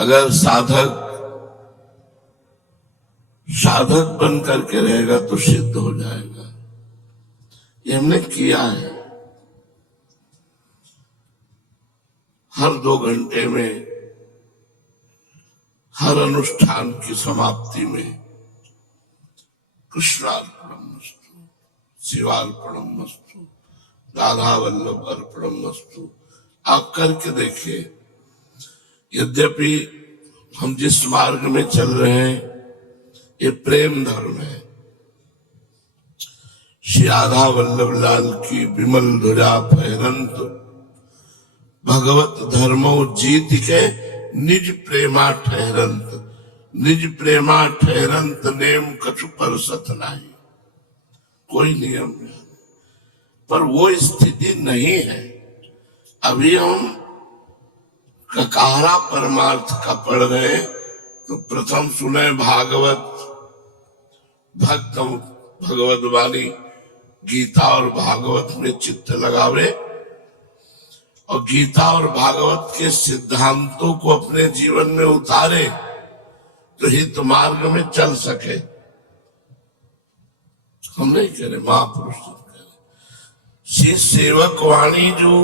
अगर साधक साधक बन करके रहेगा तो सिद्ध हो जाएगा। ये हमने किया है। हर 2 घंटे में, हर अनुष्ठान की समाप्ति में कृष्णार्पणमस्तु, शिवार्पणमस्तु, राधा वल्लभ अर्पणमस्तु आप करके देखिए। यद्यपि हम जिस मार्ग में चल रहे हैं ये प्रेम धर्म है। श्री राधा वल्लभ लाल की विमल ध्वजा फहरंत, भगवत धर्मो जीत के निज प्रेमा ठहरंत। निज प्रेमा ठहरंत नेम कछु परसत नहीं। कोई नियम नहीं, पर वो स्थिति नहीं है। अभी हम ककारा परमार्थ का पढ़ रहे तो प्रथम सुने भागवत, भक्तम भगवत वाणी, गीता और भागवत में चित्त लगावे और गीता और भागवत के सिद्धांतों को अपने जीवन में उतारे तो हित मार्ग में चल सके। हम नहीं कह रहे, महापुरुष कह रहे। श्री सेवक वाणी जो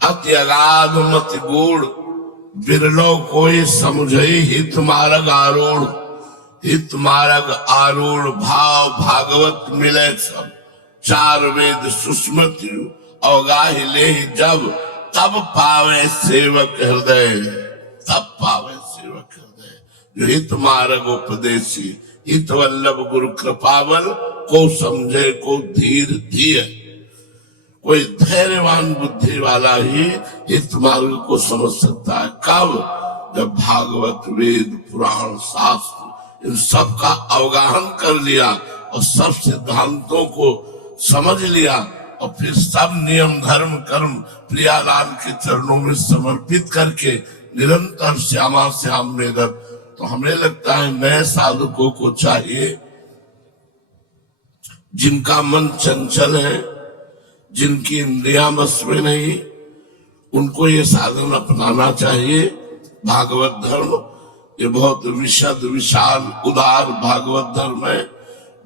अति अगाध मत गूढ़, बिरलो कोई समझे हित मार्ग आरूढ़। हित मार्ग आरूढ़ भाव भागवत मिले सब, 4 वेद सुस्मृति अवगाहि ले जब, तब पावे सेवक हृदय। तब पावे सेवक हृदय जो हित मार्ग उपदेशी, हित वल्लभ गुरु कृपावल, को समझे को धीर धीर। कोई धैर्यवान बुद्धि वाला ही हित मार्ग को समझ सकता है। कब? जब भागवत वेद पुराण शास्त्र इन सब का अवगाहन कर लिया और सब सिद्धांतों को समझ लिया और फिर सब नियम धर्म कर्म प्रियालाल के चरणों में समर्पित करके निरंतर श्यामा श्याम में रख। तो हमें लगता है नए साधकों को चाहिए जिनका मन चंचल है, जिनकी इंद्रियां बस में नहीं, उनको ये साधन अपनाना चाहिए। भागवत धर्म ये बहुत विशद विशाल उदार भागवत धर्म है।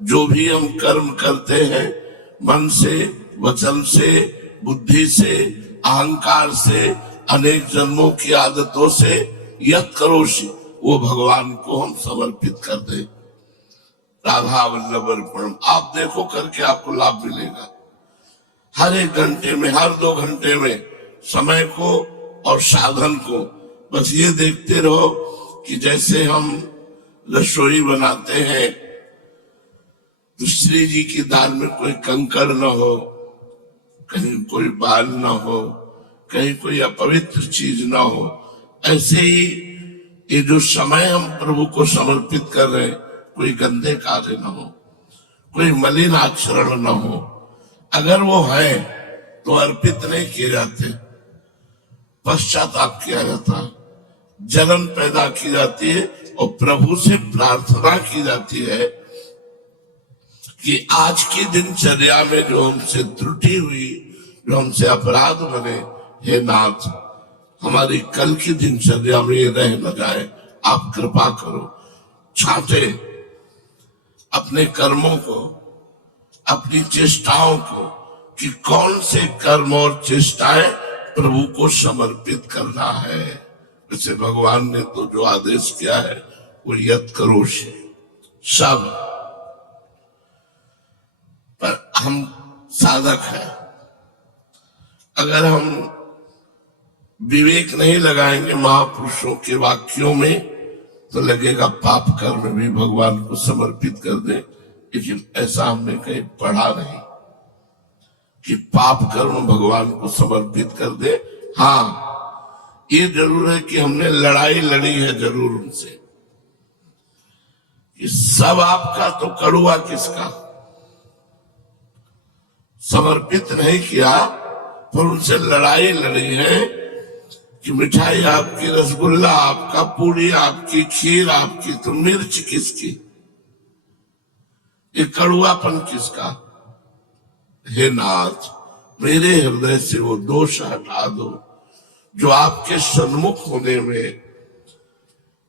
जो भी हम कर्म करते हैं मन से, वचन से, बुद्धि से, अहंकार से, अनेक जन्मों की आदतों से, यत करोषि वो भगवान को हम समर्पित कर दें। राधा वल्लभ अर्पणम आप देखो करके आपको लाभ मिलेगा। हर 1 घंटे में, हर 2 घंटे में समय को और साधन को बस ये देखते रहो कि जैसे हम रसोई बनाते हैं तो श्री जी की दाल में कोई कंकड़ न हो, कहीं कोई बाल न हो, कहीं कोई अपवित्र चीज न हो। ऐसे ही ये जो समय हम प्रभु को समर्पित कर रहे हैं, कोई गंदे कार्य न हो, कोई मलिन आचरण न हो। अगर वो है तो अर्पित नहीं किए जाते, पश्चाताप किया जाता, जलन पैदा की जाती है और प्रभु से प्रार्थना की जाती है कि आज की दिनचर्या में जो हमसे त्रुटि हुई, जो हमसे अपराध बने, हे नाथ हमारी कल की दिनचर्या में ये रह न जाए, आप कृपा करो। छांटे अपने कर्मों को, अपनी चेष्टाओं को कि कौन से कर्म और चेष्टाएं प्रभु को समर्पित करना है। वैसे भगवान ने तो जो आदेश किया है वो यत करोषि सब। पर हम साधक हैं, अगर हम विवेक नहीं लगाएंगे महापुरुषों के वाक्यों में तो लगेगा पाप कर्म भी भगवान को समर्पित कर दे। लेकिन ऐसा हमने कहीं पढ़ा नहीं कि पाप कर्म भगवान को समर्पित कर दे। हाँ, ये जरूर है कि हमने लड़ाई लड़ी है जरूर उनसे कि सब आपका तो कड़ुआ किसका। समर्पित नहीं किया पर उनसे लड़ाई लड़ी है कि मिठाई आपकी, रसगुल्ला आपका, पूरी आपकी, खीर आपकी, तो मिर्च किसकी, ये कड़ुआपन किसका। हे नाथ मेरे हृदय से वो दोष हटा दो जो आपके सन्मुख होने में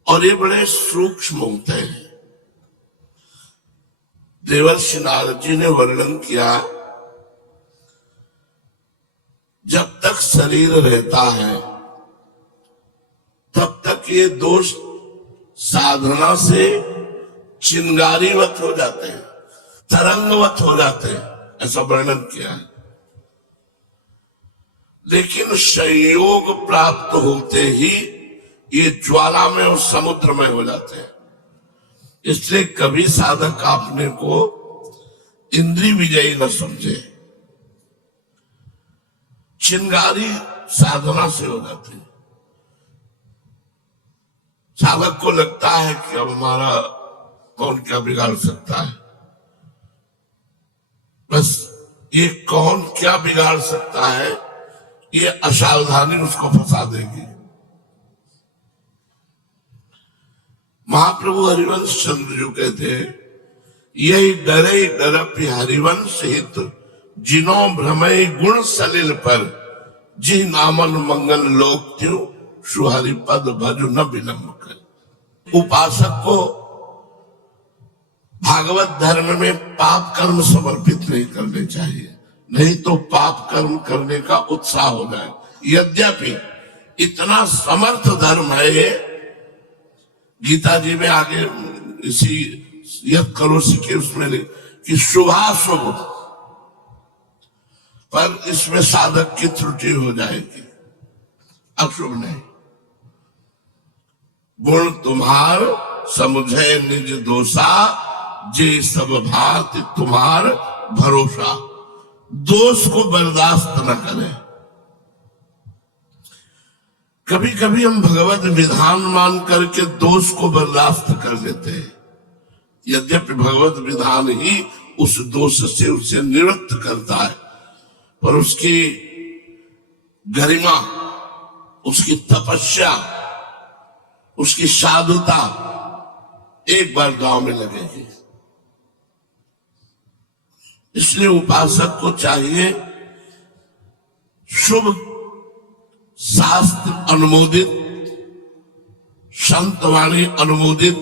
और ये बड़े सूक्ष्म होते हैं। देवर्षि नारद जी ने वर्णन किया, जब तक शरीर रहता है तब तक ये दोष साधना से चिंगारीवत हो जाते हैं, तरंगवत हो जाते हैं, ऐसा वर्णन किया है। लेकिन संयोग प्राप्त होते ही ये ज्वाला में और समुद्र में हो जाते हैं। इसलिए कभी साधक अपने को इंद्रिय विजयी न समझे। चिंगारी साधना से हो जाती है। साधक को लगता है कि अब हमारा कौन क्या बिगाड़ सकता है, बस ये कौन क्या बिगाड़ सकता है, ये असावधानी उसको फंसा देगी। महाप्रभु हरिवंश चंद्र जो कहते हैं, यही डरे डरपि हरिवंश हित, जिनो भ्रमय गुण सलिल पर, जी नामन मंगल लोक त्यों, सुहरि पद भजु न विलंब कर। उपासक को भागवत धर्म में पाप कर्म समर्पित नहीं करने चाहिए, नहीं तो पाप कर्म करने का उत्साह हो जाए। यद्यपि इतना समर्थ धर्म है ये, गीता जी में आगे इसी यत् करोसि के उसमें कि शुभाशुभ, पर इसमें साधक की त्रुटि हो जाएगी, अशुभ नहीं। गुण तुम्हार समुझे निज दोषा, जे सब भांति तुम्हार भरोसा। दोष को बर्दाश्त न करें। कभी कभी हम भगवत विधान मान करके दोष को बर्दाश्त कर लेते हैं, यद्यपि भगवत विधान ही उस दोष से उसे निवृत्त करता है, पर उसकी गरिमा, उसकी तपस्या, उसकी साधुता एक बार दांव में लगेगी। इसलिए उपासक को चाहिए शुभ शास्त्र अनुमोदित, संतवाणी अनुमोदित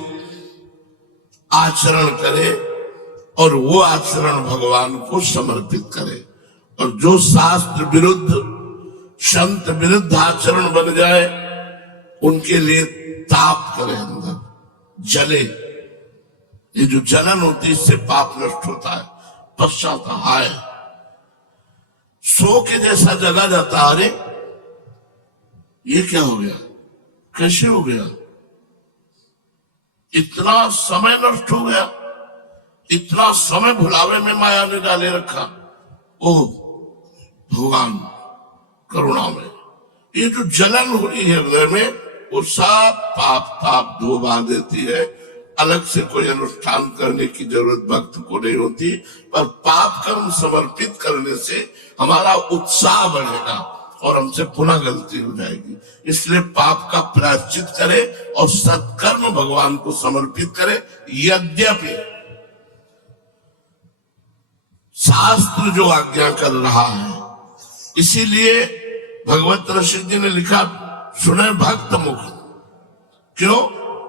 आचरण करे और वो आचरण भगवान को समर्पित करे। और जो शास्त्र विरुद्ध, संत विरुद्ध आचरण बन जाए, उनके लिए ताप करे, अंदर जले। ये जो जलन होती है, इससे पाप नष्ट होता है। पश्चाताप, सो के जैसा जला जाता, अरे ये क्या हो गया, कैसे हो गया, इतना समय नष्ट हो गया, इतना समय भुलावे में माया ने डाले रखा। ओ भगवान करुणा में ये जो जलन हो रही है हृदय में, वो सब पाप ताप धोबा देती है। अलग से कोई अनुष्ठान करने की जरूरत भक्त को नहीं होती, पर पाप कर्म समर्पित करने से हमारा उत्साह बढ़ेगा और हमसे पुनः गलती हो जाएगी। इसलिए पाप का प्रायश्चित करे और सत्कर्म भगवान को समर्पित करे। यद्यपि शास्त्र जो आज्ञा कर रहा है, इसीलिए भगवत ऋषि जी ने लिखा, सुने भक्त मुख। क्यों?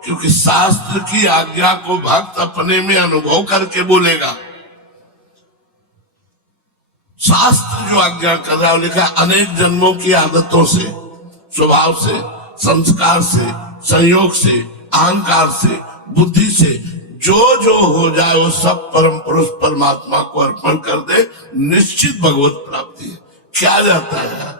क्योंकि शास्त्र की आज्ञा को भक्त अपने में अनुभव करके बोलेगा। शास्त्र जो आज्ञा कर रहा है, लिखा अनेक जन्मों की आदतों से, स्वभाव से, संस्कार से, संयोग से, अहंकार से, बुद्धि से जो हो जाए वो सब परम पुरुष परमात्मा को अर्पण कर दे, निश्चित भगवत प्राप्ति है। क्या जाता है,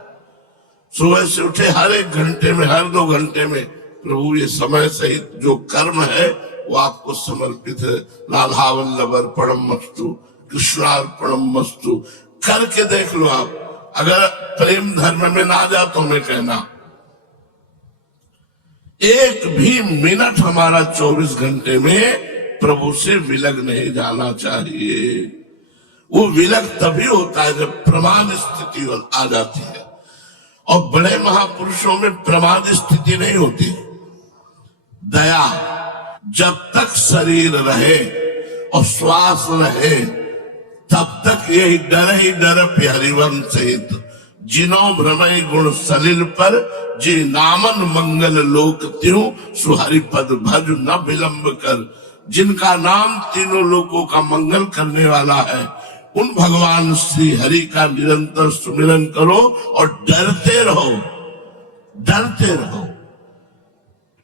सुबह से उठे हर एक घंटे में, हर 2 घंटे में प्रभु ये समय सहित जो कर्म है वो आपको समर्पित है। राधा वल्लभ अर्पणम मस्तु, कृष्णार्पणम मस्तु करके देख लो आप। अगर प्रेम धर्म में ना जा तो हमें कहना, एक भी मिनट हमारा 24 घंटे में प्रभु से विलग नहीं जाना चाहिए। वो विलग तभी होता है जब प्रमाद स्थिति आ जाती है, और बड़े महापुरुषों में प्रमाद स्थिति नहीं होती। दया, जब तक शरीर रहे और श्वास रहे तब तक यही डर ही डर हरिवंश हित, जिनो भ्रमय गुण सलिल पर, जे नामन मंगल लोक त्यों, सुहरि पद भज न विलंब कर। जिनका नाम तीनों लोकों का मंगल करने वाला है, उन भगवान श्री हरि का निरंतर सुमिरन करो और डरते रहो, डरते रहो।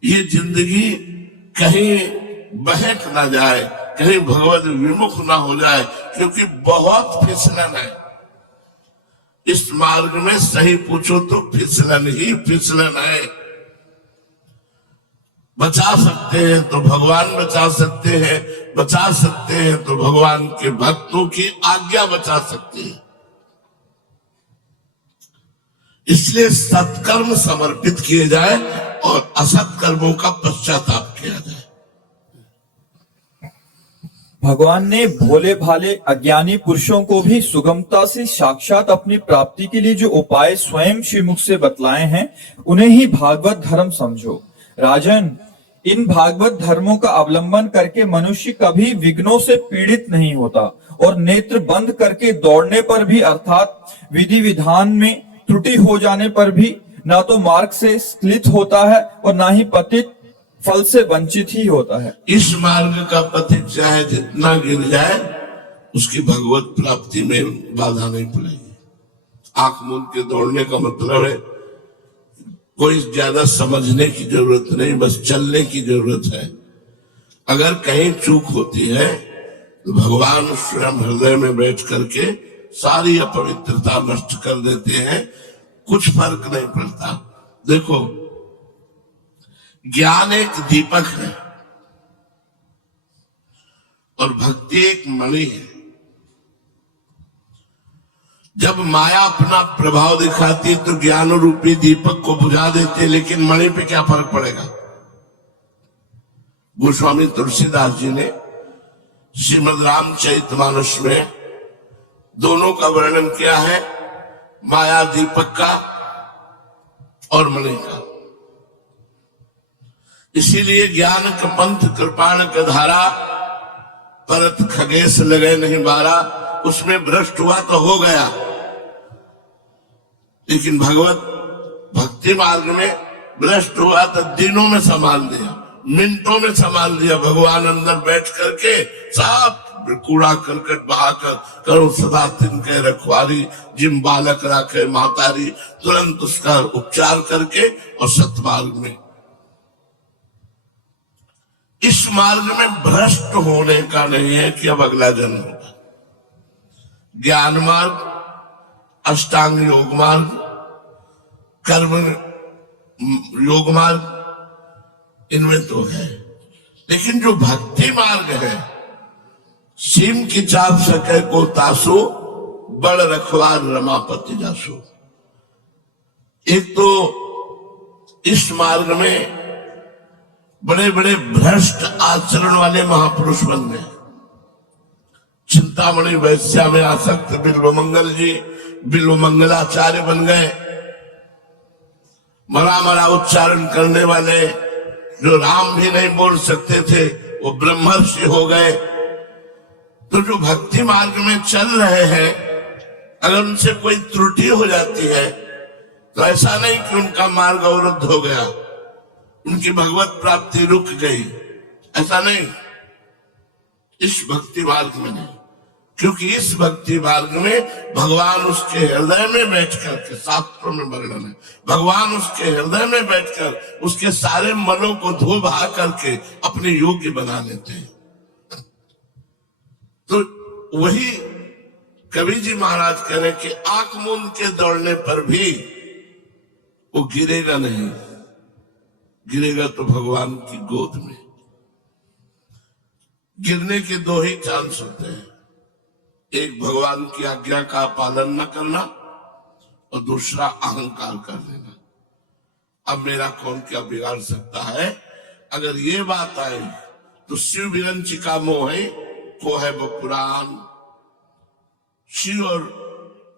ये जिंदगी कहीं बहक ना जाए, कहीं भगवत विमुख ना हो जाए, क्योंकि बहुत फिसलन है इस मार्ग में। सही पूछो तो फिसलन ही फिसलन है। बचा सकते हैं तो भगवान बचा सकते हैं, बचा सकते हैं तो भगवान के भक्तों की आज्ञा बचा सकते हैं। इसलिए सत्कर्म समर्पित किए जाए और असत कर्मों का पश्चाताप किया जाए। भगवान ने भोले भाले अज्ञानी पुरुषों को भी सुगमता से साक्षात अपनी प्राप्ति के लिए जो उपाय स्वयं श्रीमुख से बतलाए हैं, उन्हें ही भागवत धर्म समझो। राजन, इन भागवत धर्मों का अवलंबन करके मनुष्य कभी विघ्नों से पीड़ित नहीं होता और नेत्र बंद करके दौड़ने पर भी, अर्थात विधि विधान में त्रुटि हो जाने पर भी ना तो मार्ग से स्खलित होता है और ना ही पतित फल से वंचित ही होता है। इस मार्ग का पथिक चाहे जितना गिर जाए, उसकी भगवत प्राप्ति में बाधा नहीं पड़ेगी। आंख मूंद के दौड़ने का मतलब है कोई ज्यादा समझने की जरूरत नहीं, बस चलने की जरूरत है। अगर कहीं चूक होती है तो भगवान स्वयं हृदय में बैठ करके सारी अपवित्रता नष्ट कर देते हैं, कुछ फर्क नहीं पड़ता। देखो, ज्ञान एक दीपक है और भक्ति एक मणि है। जब माया अपना प्रभाव दिखाती तो ज्ञान रूपी दीपक को बुझा देते, लेकिन मणि पे क्या फर्क पड़ेगा। गोस्वामी तुलसीदास जी ने श्रीमद् रामचरितमानस में दोनों का वर्णन किया है, माया दीपक का और मणि का। इसीलिए ज्ञान का पंथ कृपाण का धारा, परत खगेश लगे नहीं बारा। उसमें भ्रष्ट हुआ तो हो गया, लेकिन भगवत भक्ति मार्ग में भ्रष्ट हुआ तो दिनों में संभाल दिया, मिनटों में संभाल दिया। भगवान अंदर बैठ करके सब कूड़ा करकट बहाकर, करो सदा तिनके रखवारी, जिम बालक राखे मातारी, तुरंत उसका उपचार करके और सतमार्ग में। इस मार्ग में भ्रष्ट होने का नहीं है कि अब अगला जन्म होगा। ज्ञान मार्ग, अष्टांग योग मार्ग, कर्म योग मार्ग, इनमें तो है। लेकिन जो भक्ति मार्ग है, सीम की चाप सके को तासो, बड़ रखवार रमापति जासो। एक तो इस मार्ग में बड़े बड़े भ्रष्ट आचरण वाले महापुरुष बन गए। चिंतामणि वैश्या में आसक्त बिल्व मंगल जी बिल्व मंगलाचार्य बन गए। मरा मरा उच्चारण करने वाले जो राम भी नहीं बोल सकते थे, वो ब्रह्मर्षि हो गए। तो जो भक्ति मार्ग में चल रहे हैं, अगर उनसे कोई त्रुटि हो जाती है तो ऐसा नहीं कि उनका मार्ग अवरुद्ध हो गया, उनकी भगवत प्राप्ति रुक गई, ऐसा नहीं। इस भक्ति मार्ग में नहीं, क्योंकि इस भक्ति मार्ग में भगवान उसके हृदय में बैठकर के, शास्त्रों में वर्णन है, भगवान उसके हृदय में बैठकर उसके सारे मनों को धो बहा करके अपने योग्य बना लेते हैं। तो वही कबीर जी महाराज कह रहे कि आंख मूंद के दौड़ने पर भी वो गिरेगा नहीं, गिरेगा तो भगवान की गोद में। गिरने के दो ही चांस होते हैं, एक भगवान की आज्ञा का पालन न करना और दूसरा अहंकार कर लेना। अब मेरा कौन क्या बिगाड़ सकता है। अगर ये बात आए तो शिव विरंचिका मोह को है वो पुराण। शिव और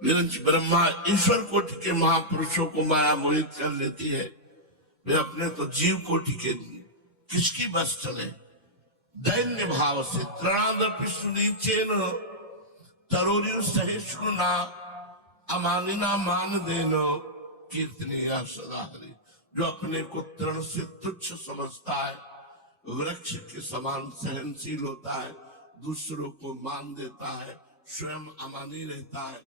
विरंच ब्रह्मा ईश्वर कोटि के महापुरुषों को माया मोहित कर लेती है, वे अपने तो जीव कोटि के किसकी बस चले। दैन्य भाव से तृणादपि सुनीचेन तरोरिव सहिष्णुना अमानिना मान देनो कीर्तनीय सदा हरि। जो अपने को तृण से तुच्छ समझता है, वृक्ष के समान सहनशील होता है, दूसरों को मान देता है, स्वयं अमानी रहता है,